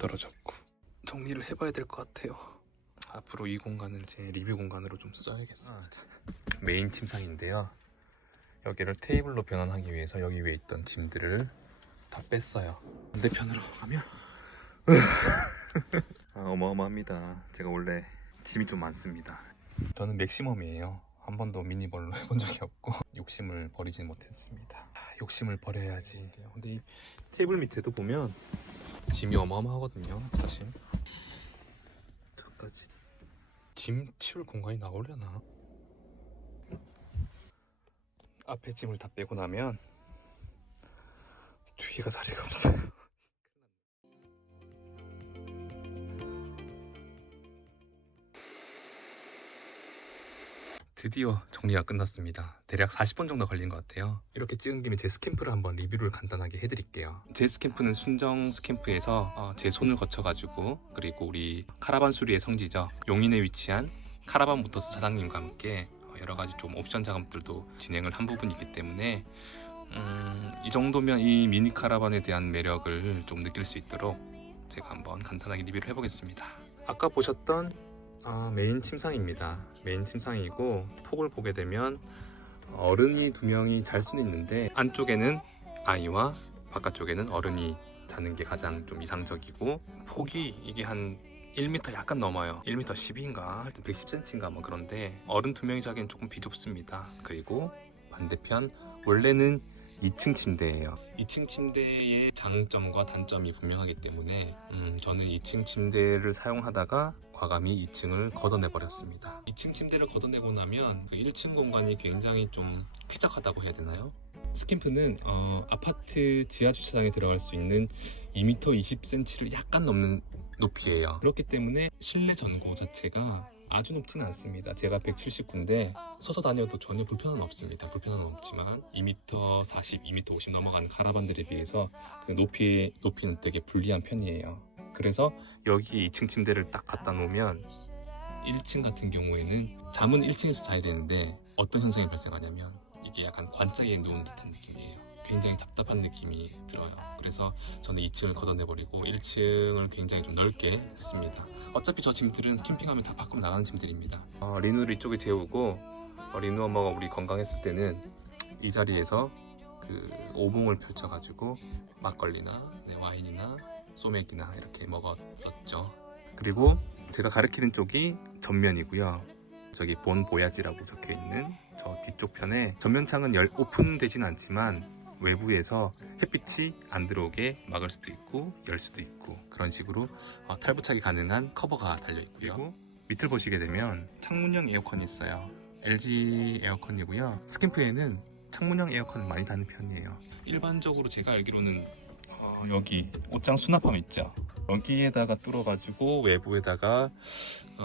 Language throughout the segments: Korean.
떨어졌고 정리를 해봐야 될 것 같아요. 앞으로 이 공간을 제 리뷰 공간으로 좀 써야겠습니다. 메인 침상인데요. 여기를 테이블로 변환하기 위해서 여기 위에 있던 짐들을 다 뺐어요. 반대편으로 가면 어마어마합니다. 제가 원래 짐이 좀 많습니다. 저는 맥시멈이에요. 한 번도 미니멀로 해본 적이 없고 욕심을 버리진 못했습니다. 욕심을 버려야지. 근데 이 테이블 밑에도 보면 짐이 어마어마하거든요. 사실 저까지 짐 치울 공간이 나오려나? 앞에 짐을 다 빼고 나면 뒤에가 자리가 없어요. 드디어 정리가 끝났습니다. 대략 40분 정도 걸린 것 같아요. 이렇게 찍은 김에 제 스캠프를 한번 리뷰를 간단하게 해드릴게요. 제 스캠프는 순정 스캠프에서 제 손을 거쳐가지고, 그리고 우리 카라반 수리의 성지죠, 용인에 위치한 카라반 모터스 사장님과 함께 여러가지 좀 옵션 작업들도 진행을 한 부분이기 때문에 이 정도면 이 미니 카라반에 대한 매력을 좀 느낄 수 있도록 제가 한번 간단하게 리뷰를 해보겠습니다. 아까 보셨던 메인 침상입니다. 메인 침상이고, 폭을 보게 되면 어른이 2명이 잘 수는 있는데 안쪽에는 아이와 바깥쪽에는 어른이 자는 게 가장 좀 이상적이고, 폭이 이게 한 1m 약간 넘어요. 1m 12인가 하여튼 110cm인가 뭐 그런데 어른 2명이 자기엔 조금 비좁습니다. 그리고 반대편 원래는 2층 침대예요. 2층 침대의 장점과 단점이 분명하기 때문에 저는 2층 침대를 사용하다가 과감히 2층을 걷어내 버렸습니다. 2층 침대를 걷어내고 나면 그 1층 공간이 굉장히 좀 쾌적하다고 해야 되나요? 스캠프는 아파트 지하 주차장에 들어갈 수 있는 2m 20cm를 약간 넘는 높이예요. 그렇기 때문에 실내 전고 자체가 아주 높지는 않습니다. 제가 179인데 서서 다녀도 전혀 불편은 없습니다. 불편은 없지만 2m 40, 2m 50 넘어가는 카라반들에 비해서 그 높이는 되게 불리한 편이에요. 그래서 여기 2층 침대를 딱 갖다 놓으면 1층 같은 경우에는 잠은 1층에서 자야 되는데 어떤 현상이 발생하냐면 이게 약간 관짝에 누운 듯한 느낌이에요. 굉장히 답답한 느낌이 들어요. 그래서 저는 2층을 걷어내버리고 1층을 굉장히 좀 넓게 했습니다. 어차피 저 짐들은 캠핑하면 다 밖으로 나가는 짐들입니다. 리누를 이쪽에 재우고 리누 엄마가 우리 건강했을 때는 이 자리에서 그 오봉을 펼쳐가지고 막걸리나 와인이나 소맥이나 이렇게 먹었었죠. 그리고 제가 가리키는 쪽이 전면이고요. 저기 본 보야지라고 적혀있는 저 뒤쪽 편에 전면창은 오픈되진 않지만 외부에서 햇빛이 안 들어오게 막을 수도 있고 열 수도 있고 그런 식으로 탈부착이 가능한 커버가 달려있고요. 그리고 밑을 보시게 되면 창문형 에어컨이 있어요. LG 에어컨이고요. 스캠프에는 창문형 에어컨을 많이 다는 편이에요. 일반적으로 제가 알기로는 여기 옷장 수납함 있죠. 여기에다가 뚫어가지고 외부에다가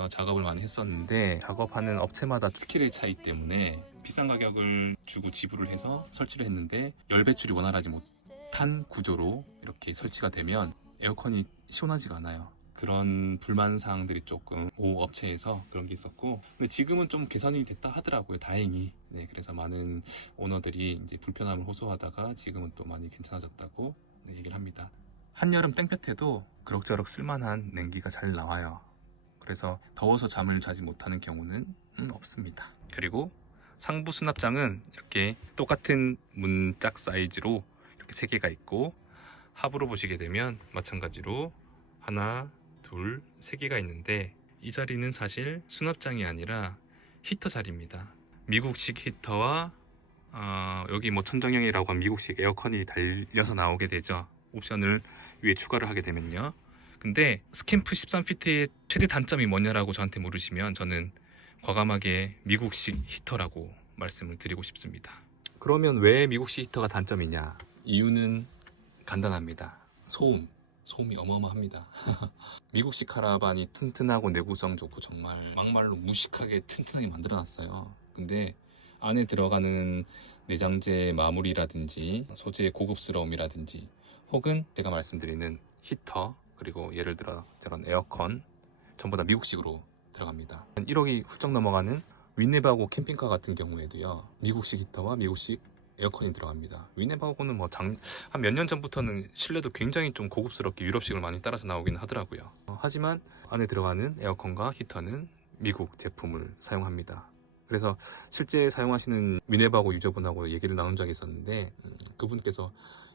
작업을 많이 했었는데, 작업하는 업체마다 스킬의 차이 때문에 비싼 가격을 주고 지불을 해서 설치를 했는데 열 배출이 원활하지 못한 구조로 이렇게 설치가 되면 에어컨이 시원하지가 않아요. 그런 불만 사항들이 조금 업체에서 그런 게 있었고, 근데 지금은 좀 개선이 됐다 하더라고요, 다행히. 네, 그래서 많은 오너들이 이제 불편함을 호소하다가 지금은 또 많이 괜찮아졌다고 얘기를 합니다. 한여름 땡볕에도 그럭저럭 쓸만한 냉기가 잘 나와요. 그래서 더워서 잠을 자지 못하는 경우는 없습니다. 그리고 상부 수납장은 이렇게 똑같은 문짝 사이즈로 이렇게 3개가 있고, 하부로 보시게 되면 마찬가지로 하나, 둘, 3개가 있는데, 이 자리는 사실 수납장이 아니라 히터 자리입니다. 미국식 히터와 여기 뭐 천정형이라고 한 미국식 에어컨이 달려서 나오게 되죠. 옵션을 위에 추가를 하게 되면요. 근데 스캠프 13피트의 최대 단점이 뭐냐라고 저한테 물으시면 저는 과감하게 미국식 히터라고 말씀을 드리고 싶습니다. 그러면 왜 미국식 히터가 단점이냐? 이유는 간단합니다. 소음이 어마어마합니다. 미국식 카라반이 튼튼하고 내구성 좋고 정말 막말로 무식하게 튼튼하게 만들어놨어요. 근데 안에 들어가는 내장재 마무리라든지 소재의 고급스러움이라든지, 혹은 제가 말씀드리는 히터, 그리고 예를 들어 저런 에어컨 전부 다 미국식으로 들어갑니다. 1억이 훌쩍 넘어가는 윈네바고 캠핑카 같은 경우에도요, 미국식 히터와 미국식 에어컨이 들어갑니다. 위네바고는 뭐 한 몇 년 전부터는 실내도 굉장히 좀 고급스럽게 유럽식을 많이 따라서 나오긴 하더라고요. 하지만 안에 들어가는 에어컨과 히터는 미국 제품을 사용합니다. 그래서 실제 사용하시는 위네바고 유저분하고 얘기를 나눈 적이 있었는데 그분께서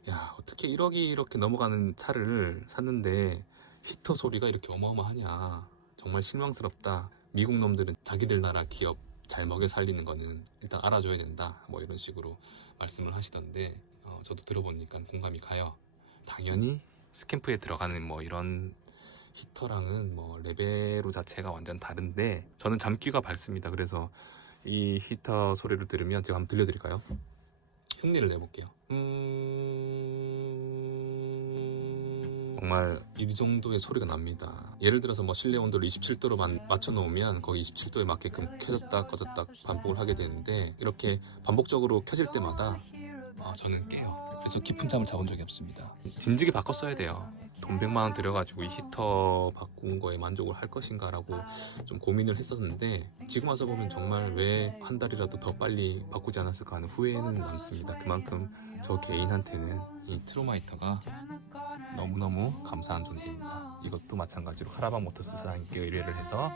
야, 어떻게 1억이 이렇게 넘어가는 차를 샀는데 히터 소리가 이렇게 어마어마하냐, 정말 실망스럽다. 미국 놈들은 자기들 나라 기업 잘 먹여 살리는 거는 일단 알아줘야 된다, 뭐 이런 식으로 말씀을 하시던데 저도 들어보니까 공감이 가요. 당연히 스캠프에 들어가는 뭐 이런 히터랑은 뭐 레벨로 자체가 완전 다른데 저는 잠귀가 밝습니다. 그래서 이 히터 소리를 들으면 제가 한번 들려드릴까요? 흉내를 내볼게요. 정말 이 정도의 소리가 납니다. 예를 들어서 뭐 실내 온도를 27도로 맞춰 놓으면 거기 27도에 맞게끔 켜졌다 꺼졌다 반복을 하게 되는데 이렇게 반복적으로 켜질 때마다 저는 깨요. 그래서 깊은 잠을 자본 적이 없습니다. 진즉에 바꿨어야 돼요. 돈 100만 원 들여가지고 이 히터 바꾼 거에 만족을 할 것인가 라고 좀 고민을 했었는데 지금 와서 보면 정말 왜 한 달이라도 더 빨리 바꾸지 않았을까 하는 후회는 남습니다. 그만큼 저 개인한테는 이 트루마이터가 너무너무 감사한 존재입니다. 이것도 마찬가지로 카라반 모터스 사장님께 의뢰를 해서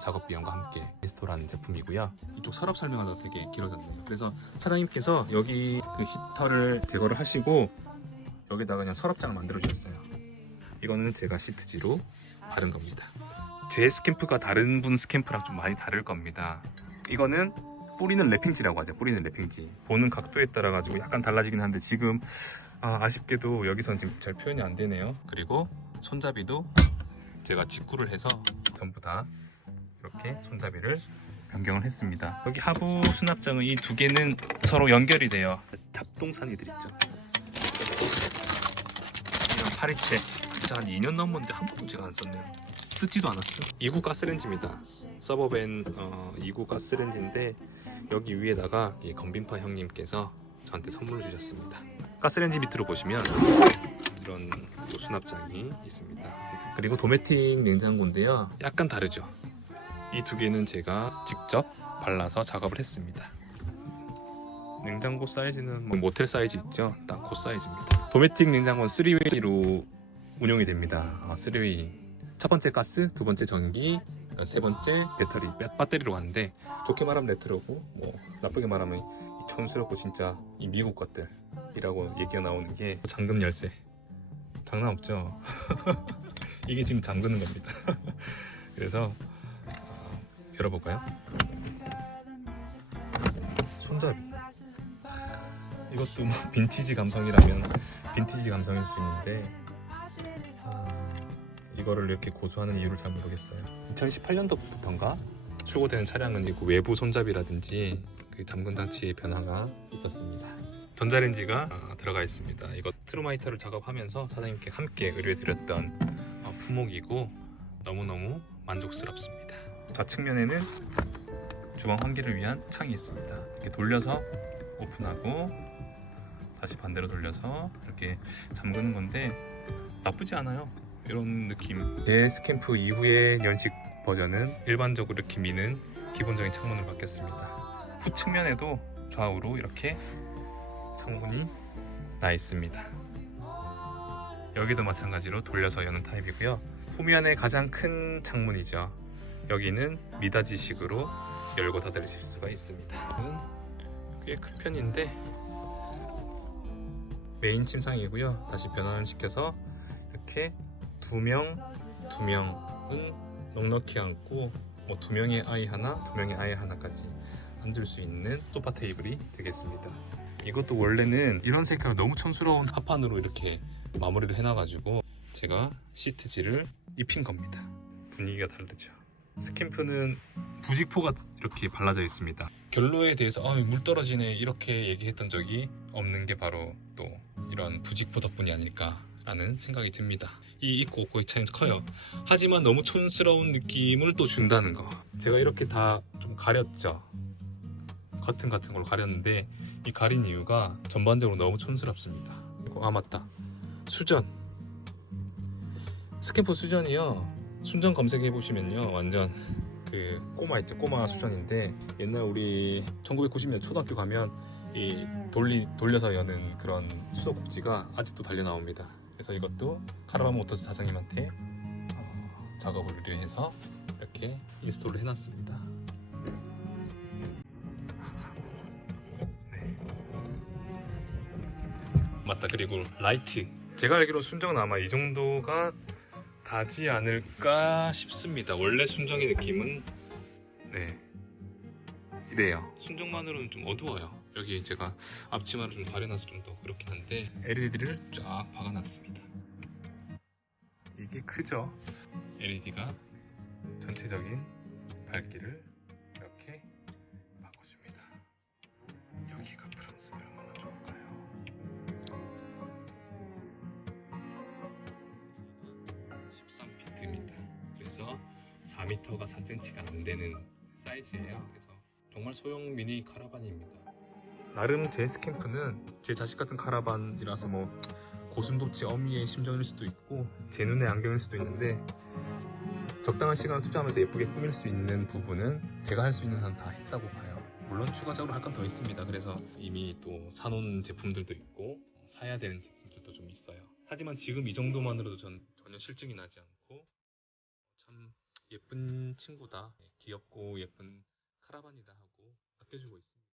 작업 비용과 함께 인스톨한 제품이고요. 이쪽 서랍 설명하다 되게 길어졌네요. 그래서 사장님께서 여기 그 히터를 제거를 하시고 여기다가 그냥 서랍장을 만들어 주셨어요. 이거는 제가 시트지로 바른 겁니다. 제 스캠프가 다른 분 스캠프랑 좀 많이 다를 겁니다. 이거는 뿌리는 랩핑지라고 하죠. 뿌리는 랩핑지. 보는 각도에 따라 가지고 약간 달라지긴 한데 지금 아쉽게도 여기선 지금 잘 표현이 안 되네요. 그리고 손잡이도 제가 직구를 해서 전부 다 이렇게 손잡이를 변경을 했습니다. 여기 하부 수납장은 이 두 개는 서로 연결이 돼요. 잡동사니들 있죠. 이런 파리채 진짜 한 2년 넘었는데 한 번도 제가 안 썼네요. 뜯지도 않았어. 2구 가스렌지입니다. 서버벤 2구 가스렌지인데 여기 위에다가 이 건빈파 형님께서 저한테 선물로 주셨습니다. 가스렌지 밑으로 보시면 이런 또 수납장이 있습니다. 그리고 도메틱 냉장고인데요, 약간 다르죠. 이 두 개는 제가 직접 발라서 작업을 했습니다. 냉장고 사이즈는 뭐 모텔 사이즈 있죠? 딱 그 사이즈입니다. 도메틱 냉장고는 3웨이로 운영이 됩니다. 3웨이. 첫 번째 가스, 두 번째 전기, 세 번째 배터리로 가는데 좋게 말하면 레트로고 뭐 나쁘게 말하면 이 촌스럽고 진짜 이 미국 것들이라고 얘기가 나오는 게 잠금 열쇠. 장난 없죠? 이게 지금 잠그는 겁니다. 그래서 열어볼까요? 손잡이. 이것도 뭐 빈티지 감성이라면 빈티지 감성일 수 있는데 이거를 이렇게 고수하는 이유를 잘 모르겠어요. 2018년도부터인가 출고되는 차량은 이 외부 손잡이라든지 그 잠금 장치의 변화가 있었습니다. 전자레인지가 들어가 있습니다. 이거 트루마이터를 작업하면서 사장님께 함께 의뢰드렸던 품목이고 너무너무 만족스럽습니다. 좌측면에는 주방 환기를 위한 창이 있습니다. 이렇게 돌려서 오픈하고 다시 반대로 돌려서 이렇게 잠그는 건데 나쁘지 않아요. 이런 느낌. 제 스캠프 이후의 연식 버전은 일반적으로 이렇게 미는 기본적인 창문을 바뀌었습니다. 후측면에도 좌우로 이렇게 창문이 나 있습니다. 여기도 마찬가지로 돌려서 여는 타입이고요. 후면에 가장 큰 창문이죠. 여기는 미닫이식으로 열고 닫으실 수가 있습니다. 꽤 큰 편인데 메인 침상이고요. 다시 변환을 시켜서 이렇게 두 명은 넉넉히 앉고 뭐 2명의 아이 하나, 2명의 아이 하나까지 앉을 수 있는 소파 테이블이 되겠습니다. 이것도 원래는 이런 색깔 너무 촌스러운 합판으로 이렇게 마무리를 해놔가지고 제가 시트지를 입힌 겁니다. 분위기가 다르죠. 스캠프는 부직포가 이렇게 발라져 있습니다. 결로에 대해서 물 떨어지네 이렇게 얘기했던 적이 없는 게 바로 또 이런 부직포 덕분이 아닐까라는 생각이 듭니다. 이 있고 없고의 차이는 커요. 하지만 너무 촌스러운 느낌을 또 준다는 거. 제가 이렇게 다 좀 가렸죠. 커튼 같은 걸로 가렸는데 이 가린 이유가 전반적으로 너무 촌스럽습니다. 그리고 맞다, 수전. 스캠프 수전이요, 순전 검색해 보시면요 완전 그 꼬마 있죠, 꼬마 수전인데 옛날 우리 1990년 초등학교 가면 이 돌려서 여는 그런 수도꼭지가 아직도 달려 나옵니다. 그래서 이것도 카라반 모터스 사장님한테 작업을 의뢰해서 이렇게 인스톨을 해놨습니다. 네. 맞다. 그리고 라이트. 제가 알기로 순정은 아마 이 정도가 다지 않을까 싶습니다. 원래 순정의 느낌은 네 이래요. 순정만으로는 좀 어두워요. 여기 제가 앞치마를 좀 가려놔서 좀 더 그렇긴 한데 LED를 쫙 박아놨습니다. 이게 크죠? LED가 전체적인 밝기를 이렇게 바꿔줍니다. 여기가 프랑스면 얼마나 좋을까요? 13피트입니다. 그래서 4m가 4cm가 안 되는 사이즈예요. 그래서 정말 소형 미니 카라반입니다. 나름 제 스캠프는 제 자식 같은 카라반이라서 뭐 고슴도치 어미의 심정일 수도 있고 제 눈의 안경일 수도 있는데 적당한 시간을 투자하면서 예쁘게 꾸밀 수 있는 부분은 제가 할 수 있는 한 다 했다고 봐요. 물론 추가적으로 할 건 더 있습니다. 그래서 이미 또 사놓은 제품들도 있고 사야 되는 제품들도 좀 있어요. 하지만 지금 이 정도만으로도 전 전혀 실증이 나지 않고 참 예쁜 친구다, 귀엽고 예쁜 카라반이다 하고 아껴주고 있습니다.